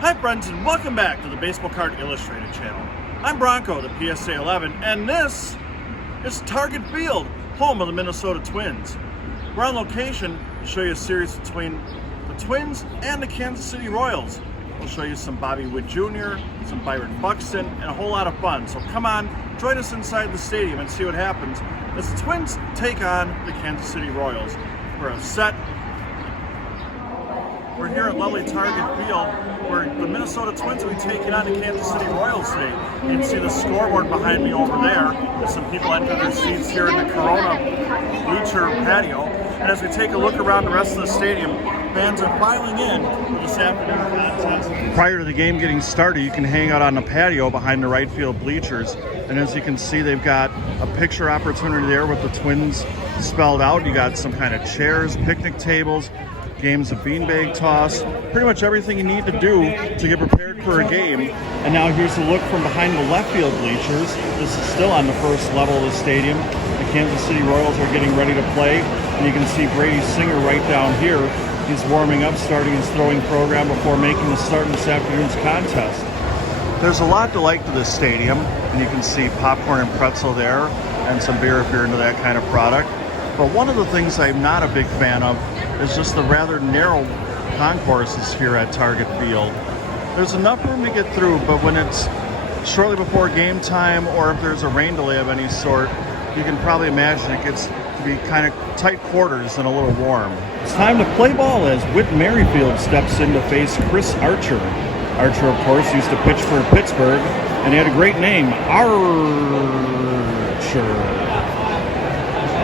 Hi friends, and welcome back to the Baseball Card Illustrated channel. I'm Bronko, the PSA 11, and this is Target Field, home of the Minnesota Twins. We're on location to show you a series between the Twins and the Kansas City Royals. We'll show you some Bobby Witt Jr., some Byron Buxton, and a whole lot of fun. So come on, join us inside the stadium and see what happens as the Twins take on the Kansas City Royals. We're here at lovely Target Field, where the Minnesota Twins will be taking on the Kansas City Royals today. You can see the scoreboard behind me over there. There's some people entering their seats here in the Corona bleacher patio. And as we take a look around the rest of the stadium, fans are filing in for this afternoon contest. Prior to the game getting started, you can hang out on the patio behind the right field bleachers. And as you can see, they've got a picture opportunity there with the Twins spelled out. You got some kind of chairs, picnic tables, games of beanbag toss, pretty much everything you need to do to get prepared for a game. And now here's a look from behind the left field bleachers. This is still on the first level of the stadium. The Kansas City Royals are getting ready to play, and you can see Brady Singer right down here. He's warming up, starting his throwing program before making the start in this afternoon's contest. There's a lot to like to this stadium, and you can see popcorn and pretzel there, and some beer if you're into that kind of product. But one of the things I'm not a big fan of is just the rather narrow concourses here at Target Field. There's enough room to get through, but when it's shortly before game time or if there's a rain delay of any sort, you can probably imagine it gets to be kind of tight quarters and a little warm. It's time to play ball as Whit Merrifield steps in to face Chris Archer. Archer, of course, used to pitch for Pittsburgh, and he had a great name, Archer.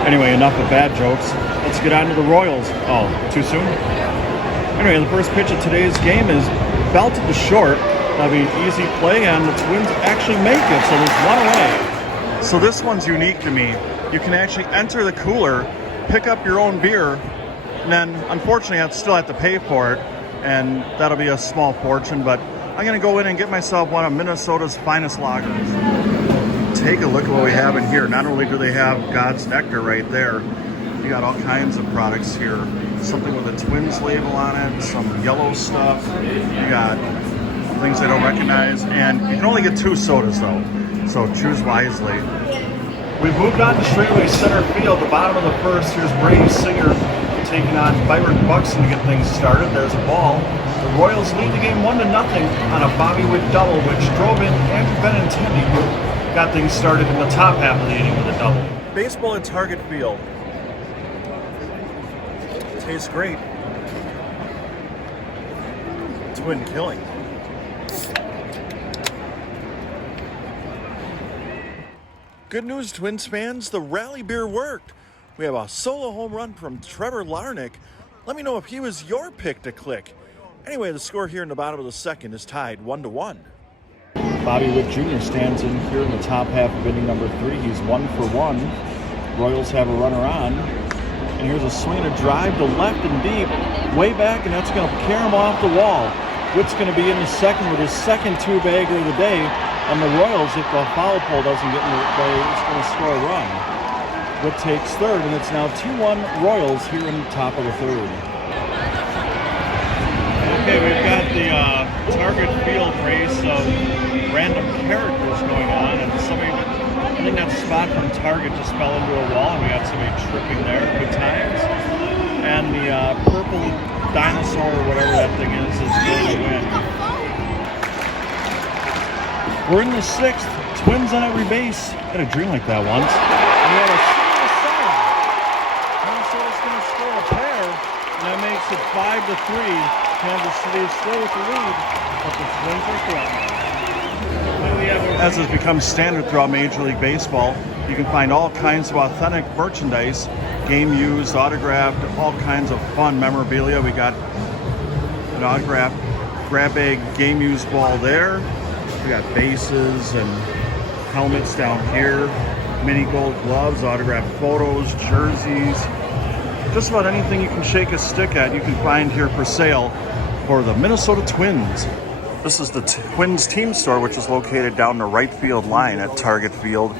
Anyway, enough of bad jokes. Let's get on to the Royals. Oh, too soon? Anyway, the first pitch of today's game is belted to short. That'll be an easy play, and the Twins actually make it, so there's one away. So this one's unique to me. You can actually enter the cooler, pick up your own beer, and then unfortunately I still have to pay for it, and that'll be a small fortune, but I'm going to go in and get myself one of Minnesota's finest lagers. Take a look at what we have in here. Not only do they have God's Nectar right there, you got all kinds of products here. Something with a Twins label on it, some yellow stuff. You got things I don't recognize, and you can only get 2 sodas though, so choose wisely. We've moved on to straightaway center field, the bottom of the first. Here's Brady Singer taking on Byron Buxton to get things started. There's a ball. The Royals lead the game 1-0 on a Bobby Witt double, which drove in Andrew Benintendi, who got things started in the top half of the inning with a double. Baseball at Target Field. Tastes great. Twin killing. Good news, Twins fans, the rally beer worked. We have a solo home run from Trevor Larnach. Let me know if he was your pick to click. Anyway, the score here in the bottom of the second is tied 1-1. Bobby Witt Jr. stands in here in the top half of inning number 3. He's 1 for 1. Royals have a runner on. And here's a swing and a drive to left and deep, way back, and that's going to carry him off the wall. Witt's going to be in the second with his second 2-bagger of the day. And the Royals, if the foul pole doesn't get in the way, it's going to score a run. Witt takes third, and it's now 2-1 Royals here in the top of the third. Okay, we've got the Target Field race of random characters going on, and somebody, I think that spot from Target just fell into a wall, and we got somebody tripping there. Good times. And the purple dinosaur, or whatever that thing is going to win. We're in the 6th. Twins on every base. Had a dream like that once. And we had a single side. Minnesota's going to score a pair, and that makes it 5-3. Kansas City is still with the lead, but the Twins are threatening. As has become standard throughout Major League Baseball, you can find all kinds of authentic merchandise, game used, autographed, all kinds of fun memorabilia. We got an autographed grab bag game used ball there. We got bases and helmets down here, mini gold gloves, autographed photos, jerseys. Just about anything you can shake a stick at, you can find here for sale for the Minnesota Twins. This is the Twins team store, which is located down the right field line at Target Field.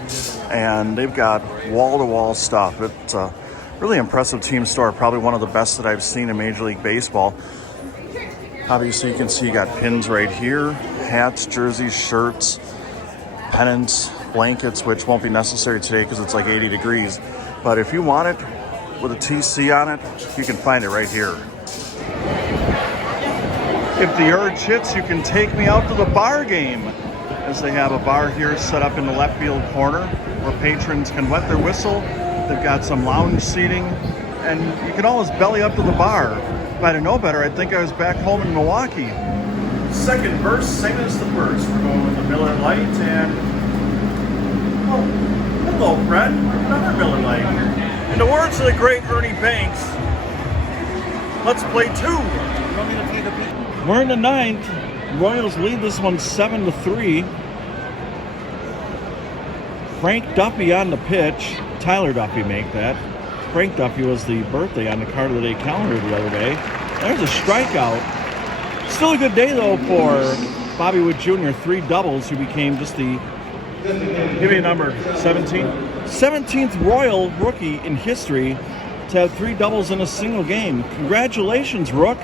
And they've got wall-to-wall stuff. It's a really impressive team store, probably one of the best that I've seen in Major League Baseball. Obviously, you can see you got pins right here, hats, jerseys, shirts, pennants, blankets, which won't be necessary today because it's like 80 degrees. But if you want it with a TC on it, you can find it right here. If the urge hits, you can take me out to the bar game, as they have a bar here set up in the left field corner where patrons can wet their whistle. They've got some lounge seating, and you can always belly up to the bar. If I didn't know better, I'd think I was back home in Milwaukee. Second verse, same as the first. We're going with the Miller Lite, and oh, hello, Fred. Another Miller Lite. In the words of the great Ernie Banks, let's play two. You want me to play the beat? We're in the ninth. Royals lead this one 7-3. Frank Duffy on the pitch. Tyler Duffy make that. Frank Duffy was the birthday on the card of the day calendar the other day. There's a strikeout. Still a good day though for Bobby Witt Jr. 3 doubles, who became just the, give me a number, 17th Royal rookie in history to have 3 doubles in a single game. Congratulations, Rook.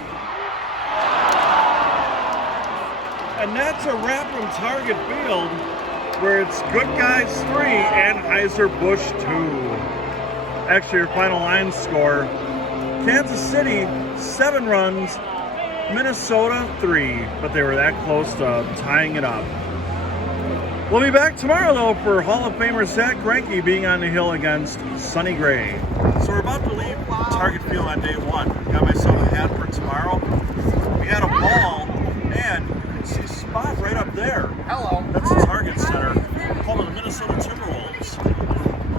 And that's a wrap from Target Field, where it's Good Guys 3 and Heiser-Busch 2. Actually, your final line score, Kansas City 7 runs, Minnesota 3, but they were that close to tying it up. We'll be back tomorrow though for Hall of Famer Zach Greinke being on the hill against Sonny Gray. So we're about to leave Target Field on day 1. Got myself a hat for tomorrow. We had a ball, and you can see Spot right up there. Hello. That's the Target Center, home of the Minnesota Timberwolves.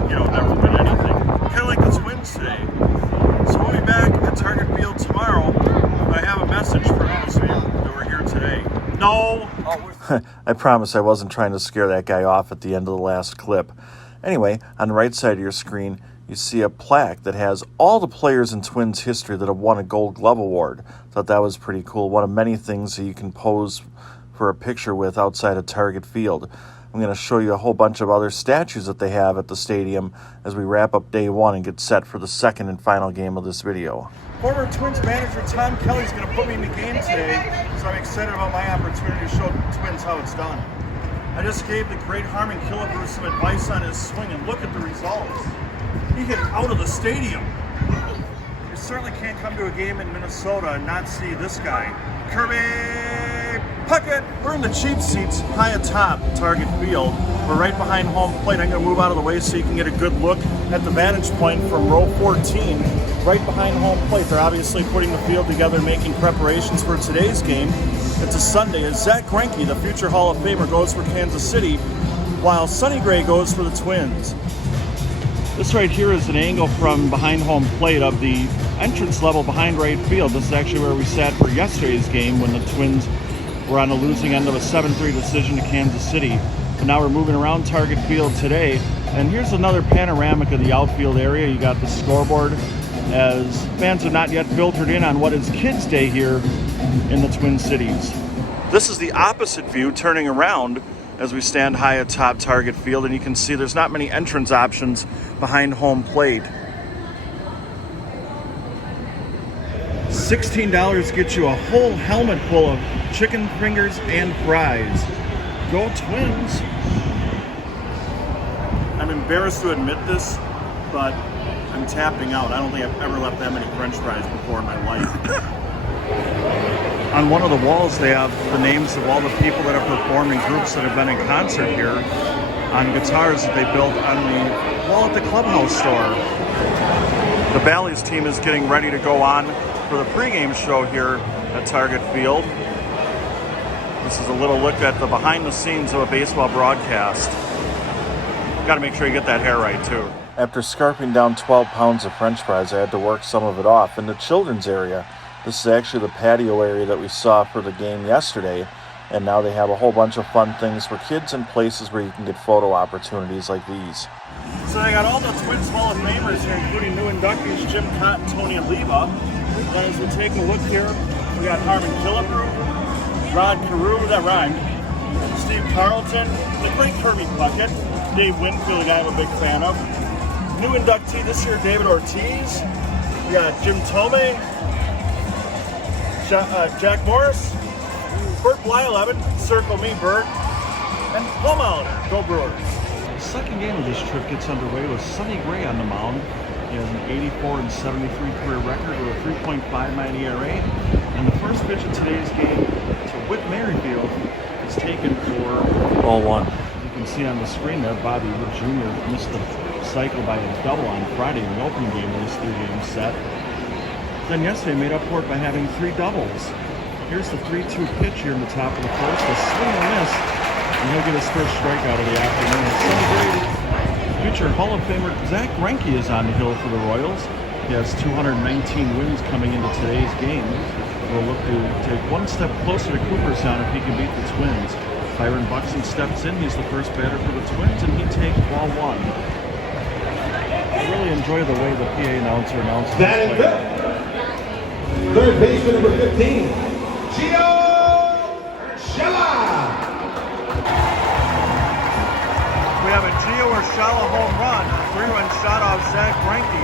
You know, never win anything. Kind of like the Twins today. So we'll be back at Target Field tomorrow. But I have a message for those of you that were here today. No! I promise I wasn't trying to scare that guy off at the end of the last clip. Anyway, on the right side of your screen, you see a plaque that has all the players in Twins history that have won a Gold Glove Award. Thought that was pretty cool. One of many things that you can pose for a picture with outside of Target Field. I'm going to show you a whole bunch of other statues that they have at the stadium as we wrap up day 1 and get set for the second and final game of this video. Former Twins manager Tom Kelly's going to put me in the game today, so I'm excited about my opportunity to show the Twins how it's done. I just gave the great Harmon Killebrew some advice on his swing, and look at the results. He hit out of the stadium. You certainly can't come to a game in Minnesota and not see this guy. Kirby Puckett. We're in the cheap seats high atop Target Field. We're right behind home plate. I'm going to move out of the way so you can get a good look at the vantage point from row 14, right behind home plate. They're obviously putting the field together and making preparations for today's game. It's a Sunday as Zach Greinke, the future Hall of Famer, goes for Kansas City, while Sonny Gray goes for the Twins. This right here is an angle from behind home plate of the entrance level behind right field. This is actually where we sat for yesterday's game when the Twins were on the losing end of a 7-3 decision to Kansas City. But now we're moving around Target Field today. And here's another panoramic of the outfield area. You got the scoreboard as fans have not yet filtered in on what is Kids Day here in the Twin Cities. This is the opposite view turning around as we stand high atop Target Field, and you can see there's not many entrance options behind home plate. $16 gets you a whole helmet full of chicken fingers and fries. Go Twins! I'm embarrassed to admit this, but I'm tapping out. I don't think I've ever left that many French fries before in my life. On one of the walls, they have the names of all the people that have performed in groups that have been in concert here on guitars that they built on the wall at the Clubhouse store. The Bally's team is getting ready to go on for the pregame show here at Target Field. This is a little look at the behind the scenes of a baseball broadcast. Got to make sure you get that hair right too. After scarfing down 12 pounds of French fries, I had to work some of it off in the children's area. This is actually the patio area that we saw for the game yesterday, and now they have a whole bunch of fun things for kids and places where you can get photo opportunities like these. So I got all the Twins Hall of Famers here, including new inductees Jim Cott and Tony Oliva. Then as we take a look here, we got Harmon Killebrew, Rod Carew, that rhymed, Steve Carlton, the great Kirby Puckett, Dave Winfield, a guy I'm a big fan of. New inductee this year, David Ortiz. We got Jim Tomei, Jack Morris, Bert Bly 11, circle me Bert, and Plum Holiday. Go Brewers. The second game of this trip gets underway with Sonny Gray on the mound. He has an 84-73 career record with a 3.59 ERA. And the first pitch of today's game to Whit Merrifield is taken for ball one. You can see on the screen there, Bobby Witt Jr. missed the cycle by a double on Friday in the opening game of this three-game set. Then yesterday made up for it by having 3 doubles. Here's the 3-2 pitch here in the top of the first. A swing and a miss, and he'll get his first strikeout of the afternoon. Sonny Gray, future Hall of Famer Zach Greinke is on the hill for the Royals. He has 219 wins coming into today's game. We'll look to take one step closer to Cooperstown if he can beat the Twins. Byron Buxton steps in. He's the first batter for the Twins, and he takes ball one. I really enjoy the way the PA announcer announces this play. Third baseman number 15, Gio Urshela. We have a Gio Urshela home run, a 3-run shot off Zach Greinke,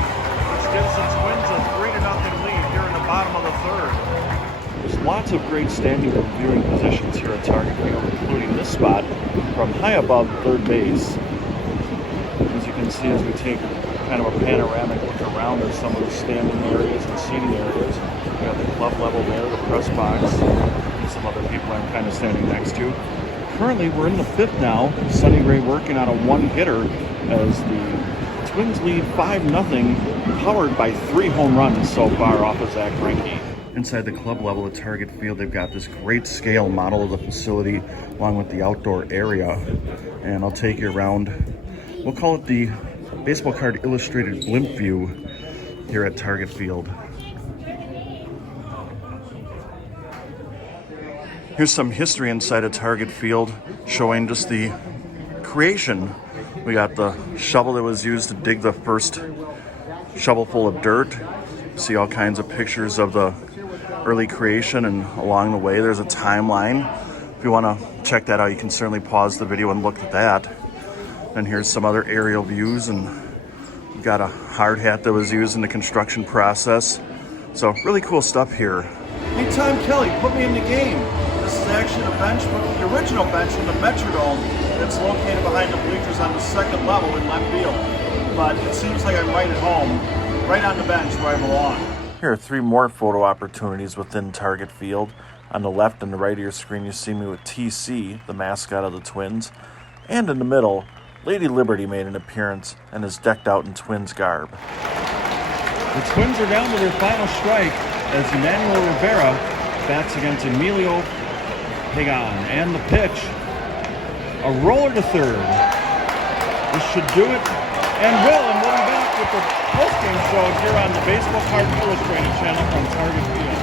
which gives the Twins a 3-0 lead here in the bottom of the third. There's lots of great standing and viewing positions here at Target Field, including this spot from high above third base. As you can see, as we take kind of a panoramic look around, there's some of the standing areas and seating areas. We have the club level there, the press box, and some other people I'm kind of standing next to. Currently, we're in the 5th now. Sonny Gray working on a one-hitter as the Twins lead 5-0, powered by 3 home runs so far off of Zach Greinke. Inside the club level at Target Field, they've got this great scale model of the facility along with the outdoor area. And I'll take you around, we'll call it the baseball card illustrated blimp view here at Target Field. Here's some history inside of Target Field showing just the creation. We got the shovel that was used to dig the first shovelful of dirt. See all kinds of pictures of the early creation, and along the way there's a timeline. If you want to check that out, you can certainly pause the video and look at that. And here's some other aerial views, and we've got a hard hat that was used in the construction process. So really cool stuff here. Hey Tom Kelly, put me in the game. This is actually the bench, the original bench in the Metrodome that's located behind the bleachers on the 2nd level in left field. But it seems like I'm right at home, right on the bench where I belong. Here are 3 more photo opportunities within Target Field. On the left and the right of your screen, you see me with TC, the mascot of the Twins. And in the middle, Lady Liberty made an appearance and is decked out in Twins garb. The Twins are down to their final strike as Emmanuel Rivera bats against Emilio Pagan. And the pitch, a roller to third. This should do it, and will, and we'll be back with the postgame show here on the Baseball Card Illustrated channel from Target Field.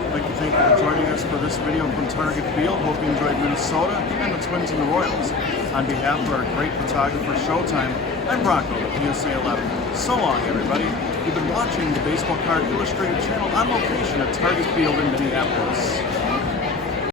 I'd like to thank you for joining us for this video from Target Field. Hope you enjoyed Minnesota and the Twins and the Royals. On behalf of our great photographer Showtime, I'm Bronko, the PSA 11. So long, everybody. You've been watching the Baseball Card Illustrated channel on location at Target Field in Minneapolis.